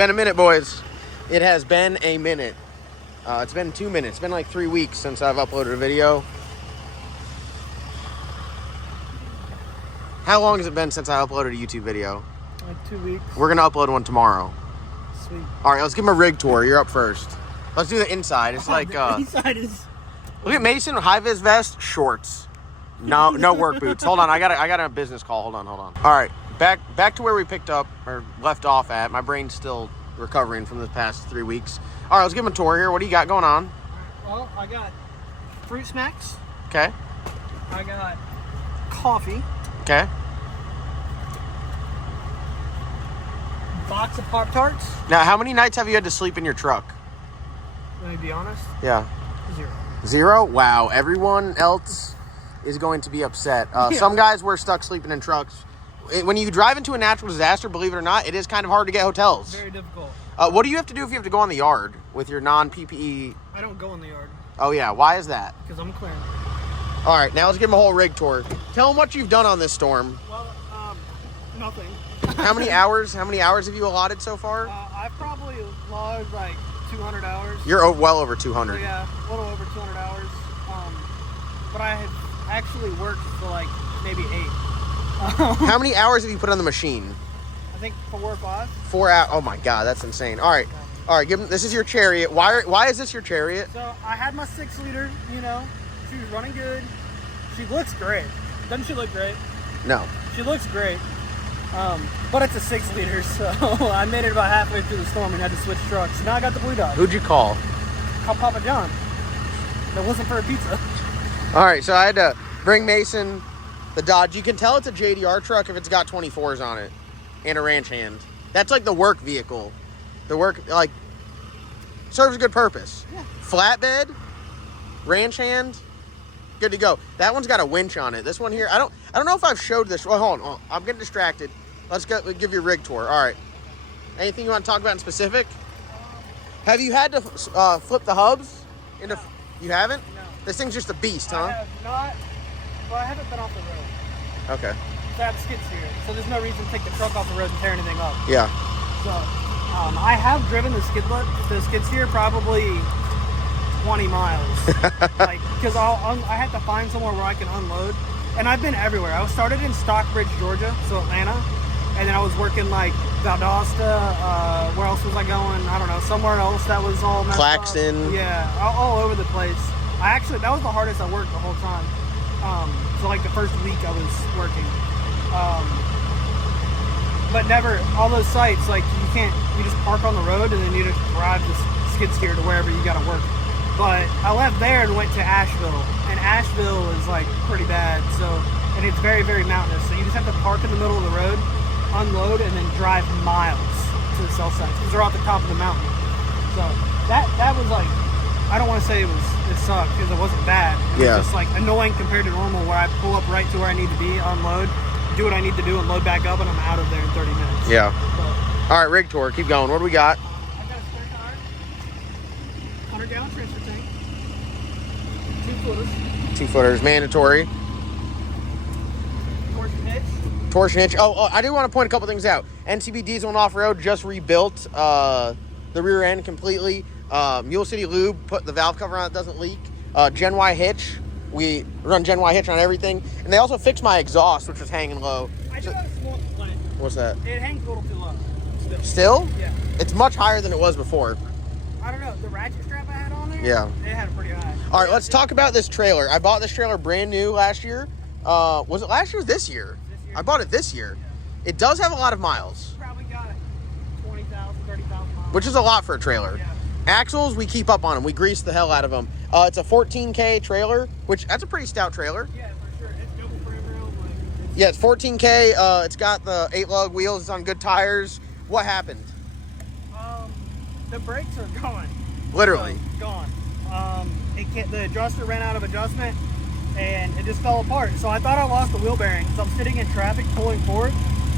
been a minute, boys. It has been a minute. It's been 2 minutes. It's been like 3 weeks since I've uploaded a video. How long has it been since I uploaded a YouTube video? Like 2 weeks. We're going to upload one tomorrow. Sweet. All right, let's give him a rig tour. You're up first. Let's do the inside. It's like... the inside is... Look at Mason, high-vis vest, shorts. No work boots. Hold on, I got a business call. Hold on. All right, back to where we picked up or left off at. My brain's still recovering from the past 3 weeks. All right, let's give him a tour here. What do you got going on? Well, I got fruit snacks. Okay. I got coffee. Okay. Box of Pop-Tarts. Now, how many nights have you had to sleep in your truck? Let me be honest. Yeah. 0. 0? Wow. Everyone else is going to be upset. Yeah. Some guys were stuck sleeping in trucks. When you drive into a natural disaster, believe it or not, it is kind of hard to get hotels. Very difficult. What do you have to do if you have to go on the yard with your non-PPE? I don't go in the yard. Oh, yeah. Why is that? Because I'm clearing. All right, now let's give him a whole rig tour. Tell them what you've done on this storm. Well, nothing. How many hours? How many hours have you allotted so far? I've probably logged like 200 hours. You're well over 200. So yeah, a little over 200 hours. But I have actually worked for like maybe 8. How many hours have you put on the machine? I think 4 or 5. 4 hours. Oh my God, that's insane. All right. Give him. This is your Chariot. Why is this your Chariot? So I had my 6-liter. You know, she was running good. She looks great. Doesn't she look great? No. She looks great. But it's a 6-liter, so I made it about halfway through the storm and had to switch trucks. Now I got the Blue Dog. Who'd you call? Called Papa John. That wasn't for a pizza. All right, so I had to bring Mason the Dodge. You can tell it's a JDR truck if it's got 24s on it and a ranch hand. That's like the work vehicle. The work, like, serves a good purpose. Yeah. Flatbed, ranch hand, good to go. That one's got a winch on it. This one here, I don't know if I've showed this. Well, hold on. I'm getting distracted. Let's give you a rig tour. All right. Anything you want to talk about in specific? Have you had to flip the hubs? No. You haven't? No. This thing's just a beast, huh? I have not. Well, I haven't been off the road. Okay. So I have skid steer, so there's no reason to take the truck off the road and tear anything up. Yeah. So I have driven the skid steer probably 20 miles, like because I had to find somewhere where I can unload, and I've been everywhere. I started in Stockbridge, Georgia, so Atlanta, and then I was working like Valdosta. Where else was I going? I don't know. Somewhere else that was all messed Claxton. up. Yeah, all over the place. That was the hardest I worked the whole time. So like the first week I was working. But never, all those sites, like you just park on the road and then you just drive the skid steer to wherever you gotta work. But I left there and went to Asheville, and Asheville is like pretty bad, and it's very, very mountainous. So you just have to park in the middle of the road, unload, and then drive miles to the cell sites, because they're off the top of the mountain. So that was like, I don't want to say it sucked, because it wasn't bad. It was just like annoying compared to normal, where I pull up right to where I need to be, unload, do what I need to do, and load back up, and I'm out of there in 30 minutes. Yeah. So, all right, rig tour. Keep going. What do we got? I got a spare tire, 100-gallon transfer tank, 2 footers. 2-footers, mandatory. Torsion hitch. Oh, I do want to point a couple things out. NCB Diesel and Off-Road just rebuilt the rear end completely. Mule City Lube put the valve cover on it, doesn't leak. Gen Y hitch. We run Gen Y hitch on everything. And they also fixed my exhaust, which was hanging low. I do have a small complaint. What's that? It hangs a little too low. Still? Yeah. It's much higher than it was before. I don't know. The ratchet strap I had on there? Yeah. It had it pretty high. All right, let's talk about this trailer. I bought this trailer brand new last year. Was it last year or this year? This year. I bought it this year. Yeah. It does have a lot of miles. Probably got 20,000, 30,000 miles. Which is a lot for a trailer. Yeah. Axles, we keep up on them. We grease the hell out of them. It's a 14K trailer, which that's a pretty stout trailer. Yeah, for sure. It's double frame rail. Yeah, it's 14K. It's got the 8-lug wheels. It's on good tires. What happened? The brakes are gone. Literally. Gone. The adjuster ran out of adjustment, and it just fell apart. So I thought I lost the wheel bearing. So I'm sitting in traffic pulling forward,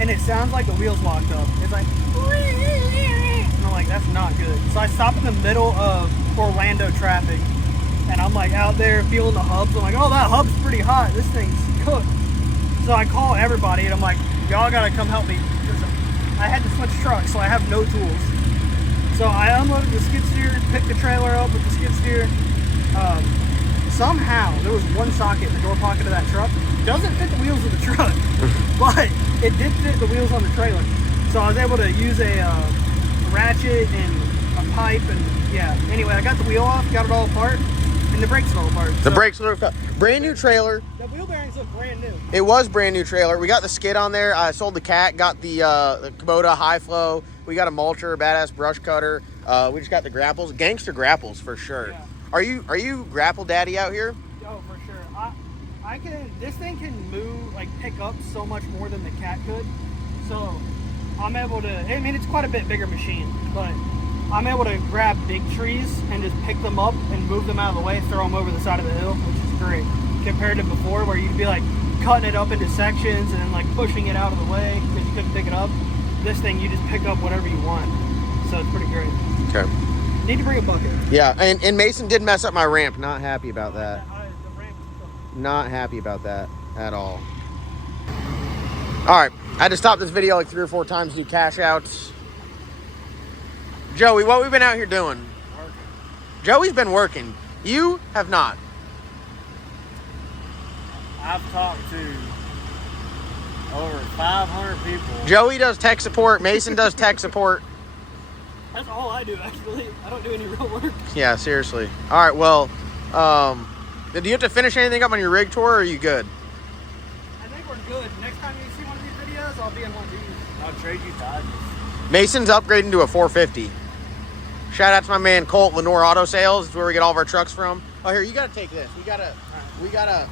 and it sounds like the wheel's locked up. It's like, and I'm like, that's not good. So I stop in the middle of Orlando traffic, and I'm like out there feeling the hubs. I'm like, oh, that hub's pretty hot. This thing's cooked. So I call everybody, and I'm like, y'all gotta come help me, because I had to switch trucks, so I have no tools. So I unloaded the skid steer, picked the trailer up with the skid steer. Somehow there was one socket in the door pocket of that truck. Doesn't fit the wheels of the truck, but it did fit the wheels on the trailer. So I was able to use a ratchet and a pipe, and yeah. Anyway, I got the wheel off, got it all apart, and the brakes fell apart. The brakes fell apart. Brand new trailer. The wheel bearings look brand new. It was brand new trailer. We got the skid on there. I sold the cat, got the Kubota high flow. We got a mulcher, badass brush cutter. We just got the grapples, gangster grapples for sure. Yeah. Are you grapple daddy out here? Oh, for sure. I can. This thing can move, like pick up so much more than the cat could. So I'm able to. I mean, it's quite a bit bigger machine, but I'm able to grab big trees and just pick them up and move them out of the way, throw them over the side of the hill, which is great. Compared to before, where you'd be like cutting it up into sections and then like pushing it out of the way because you couldn't pick it up. This thing, you just pick up whatever you want. So it's pretty great. Okay. Need to bring a bucket. Yeah, and Mason did mess up my ramp. Not happy about that. The ramp is Not happy about that at all. All right, I had to stop this video like 3 or 4 times to do cash outs. Joey, what we been out here doing? Working. Joey's been working. You have not. I've talked to over 500 people. Joey does tech support. Mason does tech support. That's all I do, actually. I don't do any real work. Yeah, seriously. All right, well, do you have to finish anything up on your rig tour, or are you good? I think we're good. Next time you see one of these videos, I'll be in one of these. I'll trade you Dodges. Mason's upgrading to a 450. Shout out to my man Colt, Lenore Auto Sales. It's where we get all of our trucks from. Oh, here, you gotta take this. We gotta,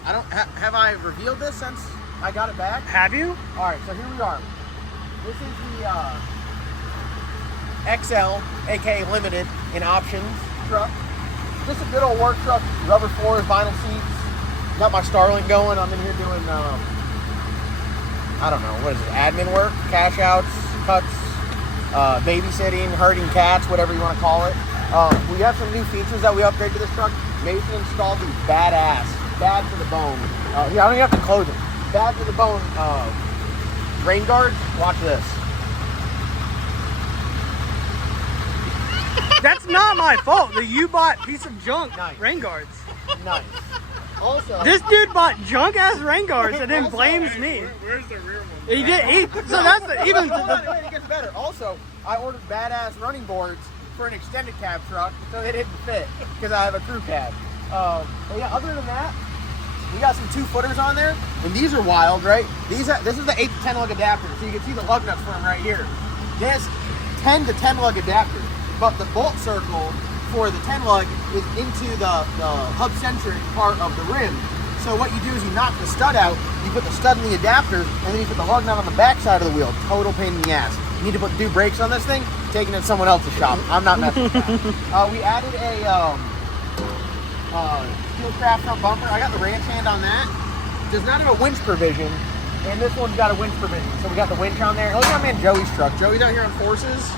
I don't, have I revealed this since I got it back? Have you? All right, so here we are. This is the XL, aka limited in options truck. Just a good old work truck, rubber floors, vinyl seats. Got my Starlink going. I'm in here doing, I don't know, what is it, admin work, cash outs, cuts, babysitting, herding cats, whatever you want to call it. We have some new features that we upgraded to this truck. Mason installed these badass, bad for the bone. Yeah, I don't even have to close them. Bad for the bone rain guards. Watch this. That's not my fault. You bought piece of junk Nice. rain guards. Nice. Also, This dude bought junk ass rain guards and then Also, blames me. Where's the rear one? He did. So that's the, even. Hold on, wait, it gets better. Also, I ordered badass running boards for an extended cab truck, so it didn't fit because I have a crew cab. But yeah, other than that, we got some 2-footers on there, and these are wild, right? This is the 8 to 10 lug adapter, so you can see the lug nuts for them right here. This 10 to 10 lug adapter, but the bolt circle for the 10 lug is into the hub centric part of the rim. So what you do is you knock the stud out, you put the stud in the adapter, and then you put the lug nut on the back side of the wheel. Total pain in the ass. You need to do brakes on this thing, taking it to someone else's shop. I'm not messing with that. We added a steel craft front bumper. I got the ranch hand on that. Does not have a winch provision, and this one's got a winch provision. So we got the winch on there. Look at my man Joey's truck. Joey's out here on Forces,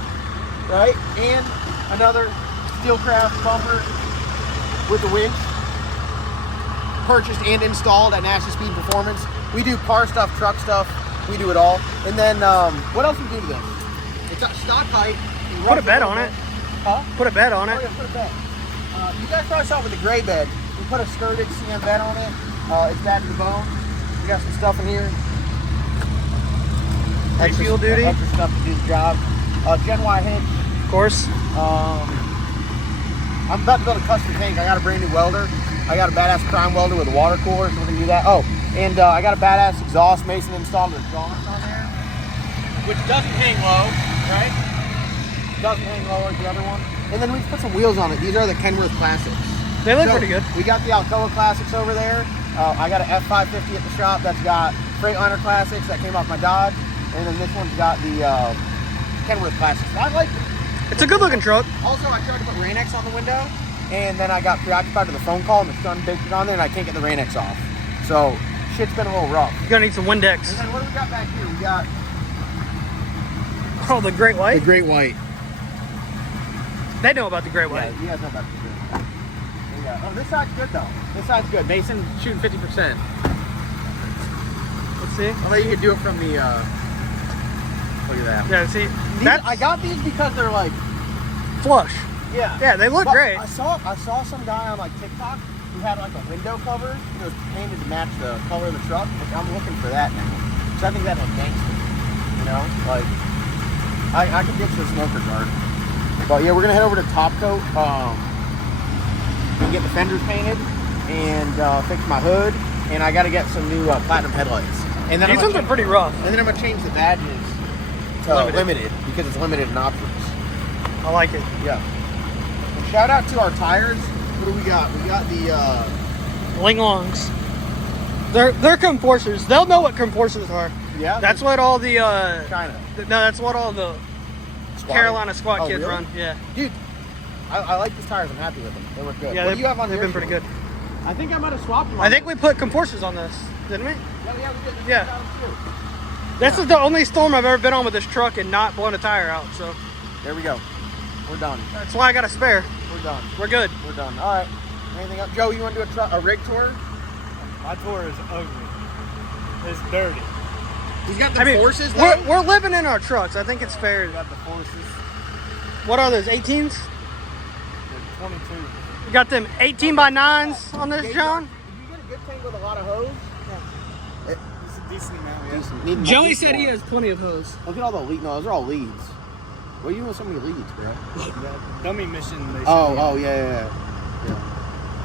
right? And another steel craft bumper with the winch. Purchased and installed at National Speed Performance. We do car stuff, truck stuff. We do it all. And then what else we do to this? It's a stock height. Put a bed on it. Huh? Put a bed on Oh it. yeah, put a bed. You guys probably saw it with the gray bed. We put a skirted CM bed on it. It's bad to the bone. We got some stuff in here. Fuel duty. Extra stuff to do the job. Gen Y hitch. Of course. I'm about to build a custom tank. I got a brand new welder. I got a badass prime welder with a water cooler, so we're gonna do that. Oh, and I got a badass exhaust. Mason installed an exhaust on there, which doesn't hang low, right? Doesn't hang low like the other one. And then we put some wheels on it. These are the Kenworth Classics. They look pretty good. We got the Alcoa Classics over there. I got an F550 at the shop that's got Freightliner Classics that came off my Dodge, and then this one's got the Kenworth Classics. I like it. It's a good looking truck. Also, I tried to put Rain-X on the window, and then I got preoccupied with a phone call, and the sun baked it on there, and I can't get the Rain-X off. So, shit's been a little rough. You're gonna need some Windex. And then what do we got back here? We got Oh, the Great the White. Great White. They know about the Great White. Yeah, you guys know about the Great White. Yeah. Oh, this side's good, though. This side's good. Mason shooting 50%. Let's see. Although you could do it from the, look at that. Yeah, see. I got these because they're like flush. Yeah. Yeah, they look But great. I saw some guy on like TikTok who had like a window cover, you know, painted to match the color of the truck. Like, I'm looking for that now. So I think that's like gangster. You know, like I could get to a smoker guard. But yeah, we're gonna head over to Top Coat and get the fenders painted and fix my hood. And I got to get some new platinum headlights. And then These ones are pretty rough. And then I'm gonna change the badges to limited because it's limited in options. I like it. Yeah. And shout out to our tires. What do we got? We got the Ling Longs. They're comforters. They'll know what comforters are. yeah. That's what all the China. no, that's what all the Carolina squad kids really? run. Yeah. Dude, I like these tires. I'm happy with them. They work good. Yeah, What do you have on they've your been pretty shoe? good. I think I might have swapped them. I think we put comforters on this, didn't we? Yeah, we did. Yeah. Got 'em too. This is the only storm I've ever been on with this truck and not blown a tire out. So There we go. We're done. that's why I got a spare. We're done. We're good. We're done. All right. Anything else? Joe, you want to do a rig tour? My tour is ugly. It's dirty. He's got the I mean, forces though. we're living in our trucks. I think it's fair. We got the forces. What are those? 18s? The 22. You got them 18 by 9s on this, John? Did you get a good tank with a lot of hose? It's a decent amount, yeah. Decent. Need Joey more. said he has plenty of hose. Look at all the leads. No, those are all leads. What are you doing with so many leads, bro? Dummy mission. They Oh, yeah.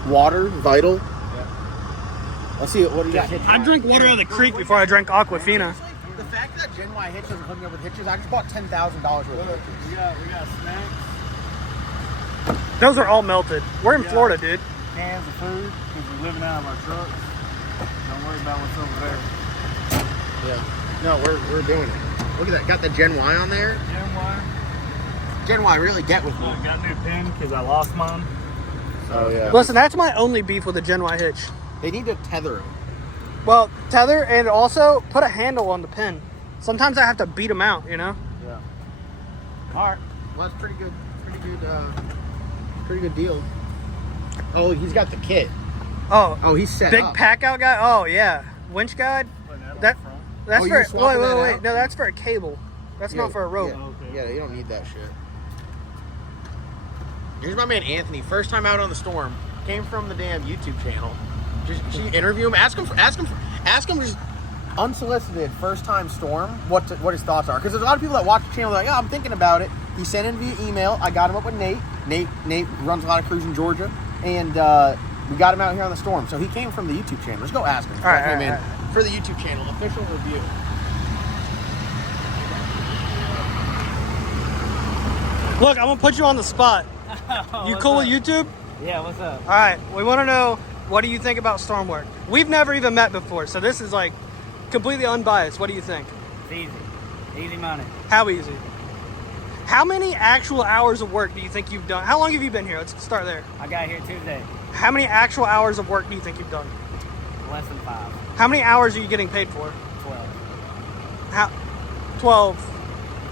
Water, vital. Yeah. Let's see. What do you got? I drink water out of the creek before I drank Aquafina. The fact that Gen Y Hitch doesn't hook me up with hitches, I just bought $10,000 worth of hitches. We got snacks, Those are all melted. We're in Yeah. Florida, dude. cans of food, because we're living out of our trucks. Don't worry about what's over there. Yeah. No, we're doing it. Look at that. Got the Gen Y on there. Gen Y. Gen Y, really get with me. I got a new pin because I lost mine. Oh, yeah. Listen, that's my only beef with a Gen Y hitch. They need to tether them. Well, tether and also put a handle on the pin. Sometimes I have to beat them out, you know? Yeah. All right. Well, that's pretty good. Pretty good deal. Oh, he's got the kit. Oh, He's set big up. pack out guy? Oh, yeah. Winch guide? Putting that on That- the front. That's Oh, you're for, swapping that wait. out? No, that's for a cable. That's not for a rope. Yeah, you don't need that shit. Here's my man Anthony. First time out on the storm. Came from the damn YouTube channel. Just interview him. Ask him just unsolicited first time storm what his thoughts are. Because there's a lot of people that watch the channel like, I'm thinking about it. He sent in via email. I got him up with Nate. Nate runs a lot of crews in Georgia, and we got him out here on the storm. So he came from the YouTube channel. Just go ask him. All right, Hey, all man, right. for the YouTube channel, official review. Look, I'm going to put you on the spot. You cool with YouTube? Yeah, what's up? All right, we want to know, what do you think about storm work? We've never even met before, so this is like completely unbiased. What do you think? It's easy. Easy money. How easy? How many actual hours of work do you think you've done? How long have you been here? Let's start there. I got here Tuesday. How many actual hours of work do you think you've done? Less than 5. How many hours are you getting paid for? 12 How? 12.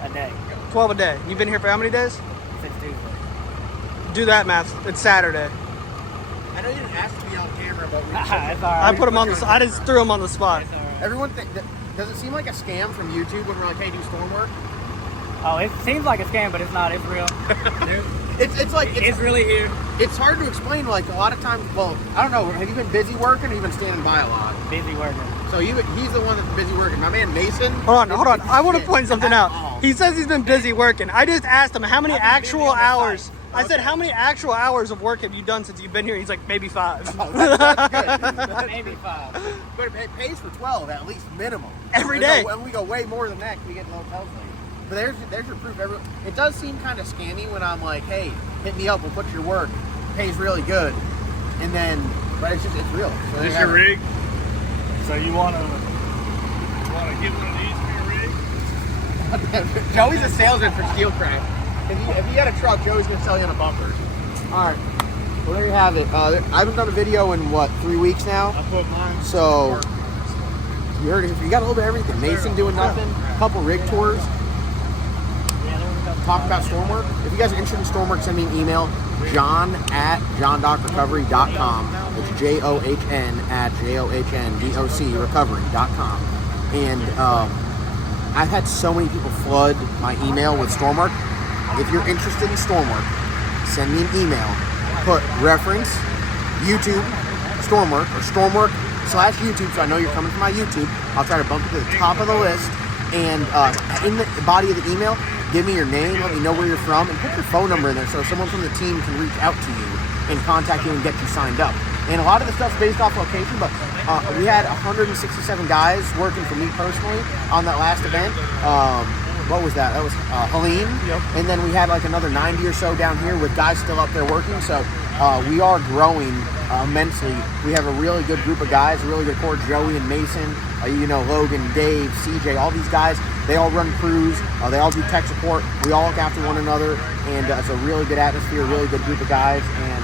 a day. 12 a day. You've been here for how many days? Since Tuesday. Do that math. It's Saturday. I know you didn't ask to be on camera, but we It's all right. I put him on the. I just threw him on the spot. It's all right. everyone does it seem like a scam from YouTube when we're like, hey, do storm work? Oh, it seems like a scam, but it's not. It's real. It's like It's really here. it's hard to explain. Like a lot of times, well, I don't know. Have you been busy working, or have you been standing by a lot? Busy working. So he's the one that's busy working. My man Mason. Hold on. I want to shit point something at out. all. He says he's been busy working. I just asked him how many I've been busy actual on the hours. site. I said, how many actual hours of work have you done since you've been here? He's like, maybe 5. Oh, that's good. That's Maybe 5. But it pays for 12 at least minimum. Every We day. go- And we go way more than that 'cause we get the hotel thing. But there's your proof. It does seem kind of scammy when I'm like, hey, hit me up. We'll put your work. Pays really good. And then, but it's real. So there This you your have it. rig? So you wanna get one of these for your rig? Joey's a salesman for Steelcraft. If you got a truck, Joey's gonna sell you on a bumper. All right, well there you have it. I haven't done a video in 3 weeks now. I put mine. So you heard it. You got a little bit of everything. Mason doing nothing. A couple rig tours. Talk about storm work. If you guys are interested in storm work, send me an email. John@johndocrecovery.com. It's JOHN@JOHNDOC recovery.com. And I've had so many people flood my email with storm work. If you're interested in storm work, send me an email. Put reference YouTube Stormwork or Stormwork/YouTube, so I know you're coming from my YouTube. I'll try to bump it to the top of the list. And in the body of the email, give me your name, let me know where you're from, and put your phone number in there so someone from the team can reach out to you and contact you and get you signed up. And a lot of the stuff's based off location, but we had 167 guys working for me personally on that last event. What was that? That was Helene. Yep. And then we had like another 90 or so down here with guys still up there working. So we are growing immensely. We have a really good group of guys, a really good core. Joey and Mason, Logan, Dave, CJ, all these guys, they all run crews. They all do tech support. We all look after one another. And it's a really good atmosphere, a really good group of guys. And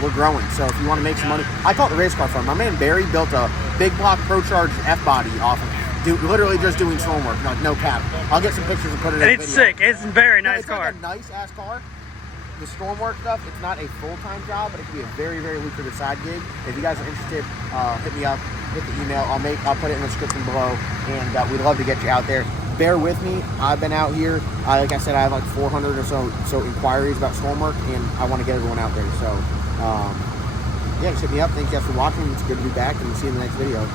we're growing. So if you want to make some money, I call it the race car fund. My man Barry built a big block Pro Charge F-body off of it. Literally just doing storm work, no cap. I'll get some pictures and put it in the video. It's sick. It's a very nice car. It's like a nice ass car. The storm work stuff, it's not a full-time job, but it can be a very, very lucrative side gig. If you guys are interested, hit me up, hit the email. I'll put it in the description below, and we'd love to get you out there. Bear with me. I've been out here. Like I said, I have like 400 or so inquiries about storm work, and I want to get everyone out there. So, yeah, just hit me up. Thank you guys for watching. It's good to be back, and we'll see you in the next video.